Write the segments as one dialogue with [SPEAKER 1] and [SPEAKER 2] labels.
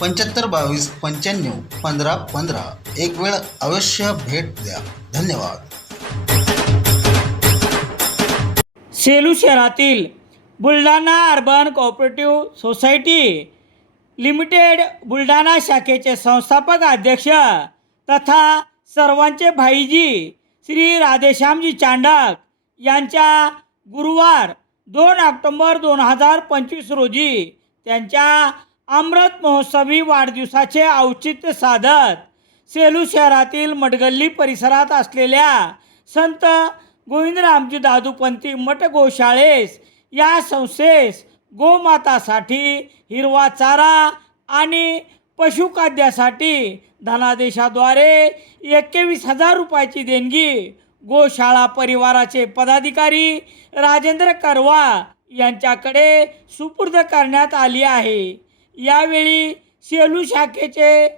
[SPEAKER 1] पंच्याहत्तर बावीस पंच्याण्णव पंधरा पंधरा. एक वेळ अवश्य भेट द्या. धन्यवाद.
[SPEAKER 2] सेलू शहरातील Buldhana urban cooperative society limited Buldhana शाखेचे संस्थापक अध्यक्ष तथा सर्वांचे भाईजी श्री राधेश्यामजी चांडक यांच्या गुरुवार दोन ऑक्टोंबर दोन हजार पंचवीस रोजी त्यांच्या अमृत महोत्सवी वाढदिवसाचे औचित्य साधत सेलू शहरातील मडगल्ली परिसरात असलेल्या संत गोविंदरामजी दादूपंथी मठ गोशाळेस या संस्थेस गोमातासाठी हिरवा चारा आणि पशुखाद्यासाठी धनादेशाद्वारे एक्केवीस हजार रुपयाची देणगी गोशाळा परिवाराचे पदाधिकारी राजेंद्र करवा यांच्याकडे सुपूर्द करण्यात आली आहे. यावेळी सेलू शाखेचे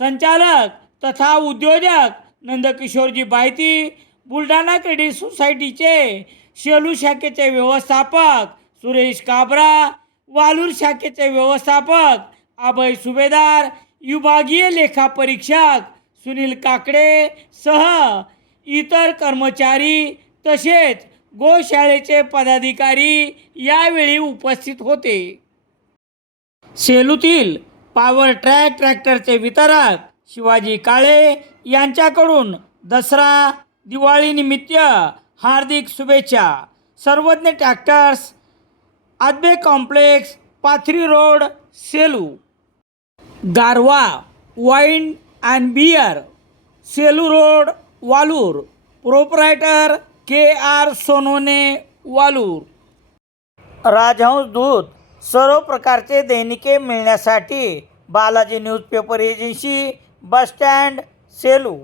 [SPEAKER 2] संचालक तथा उद्योजक नंदकिशोरजी बायती बुलढाणा क्रेडिट सोसायटीचे सेलू शाखेचे व्यवस्थापक सुरेश काबरा वालूर शाखेचे व्यवस्थापक अभय सुभेदार विभागीय लेखापरीक्षक सुनील काकडे सह इतर कर्मचारी तसेच गोशाळेचे पदाधिकारी यावेळी उपस्थित होते. सेलूतील पॉवर ट्रॅक ट्रॅक्टरचे वितरक शिवाजी काळे यांच्याकडून दसरा दिवाळीनिमित्त हार्दिक शुभेच्छा. Sarvagya tractors Adbe complex Pathri road Selu. Garva wine and beer Selu road Valur. Proprietor K R Sonone Valur. Rajhans दूध सर्व प्रकारचे दैनिके मिळण्यासाठी Balaji newspaper agency bus stand Selu.